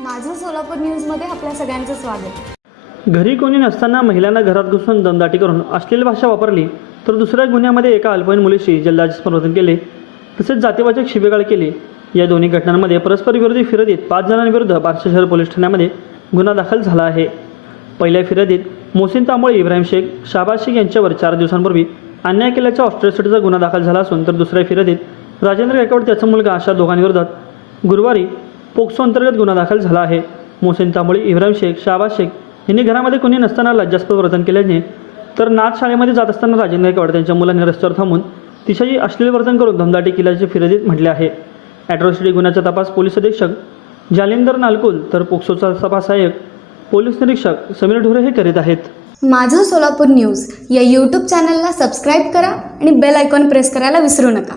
माझं सोलापूर न्यूजमध्ये आपल्या सगळ्यांचं स्वागत. घरी कोणी नसताना महिलांना घरात घुसून दमदाटी करून अश्लील भाषा वापरली तर दुसऱ्या गुन्ह्यामध्ये एका अल्पवयीन मुलीशी जल्लाचे संवर्धन केले तसेच जातीवाचक शिबेगाळ केली. या दोन्ही घटनांमध्ये परस्पर विरोधी फिरतीत पाच जणांविरुद्ध बार्शी शहर पोलीस ठाण्यामध्ये गुन्हा दाखल झाला आहे. पहिल्या फिर्यादीत मोहसिन तांबोळे इब्राहिम शेख शाबाज शेख यांच्यावर चार दिवसांपूर्वी अन्याय केल्याच्या ऑस्ट्रेलियासाठीचा गुन्हा दाखल झाला असून तर दुसऱ्या फिर्यादीत राजेंद्र गायकवाड त्याचा मुलगा अशा दोघांविरोधात गुरुवारी पोक्सो अंतर्गत गुन्हा दाखल झाला आहे. मोहसेन तांबोळे इब्राहिम शेख शाबाज शेख यांनी घरामध्ये कोणी नसताना लज्जास्पद वर्तन केल्याने तर नाथ शाळेमध्ये जात असताना राजेंद्र गायकवाड त्यांच्या मुलांनी रस्त्यावर थांबून तिच्याशी अश्लील वर्तन करून धमदाटी केल्याचे फिर्यादीत म्हटले आहे. ॲट्रॉसिटी गुन्ह्याचा तपास पोलीस अधीक्षक जालिंदर नालकुल तर पोक्सोचा तपास सहाय्यक पोलीस निरीक्षक समीर ढोरे हे करीत आहेत. माझं सोलापूर न्यूज या यूट्यूब चॅनलला सबस्क्राईब करा आणि बेल आयकॉन प्रेस करायला विसरू नका.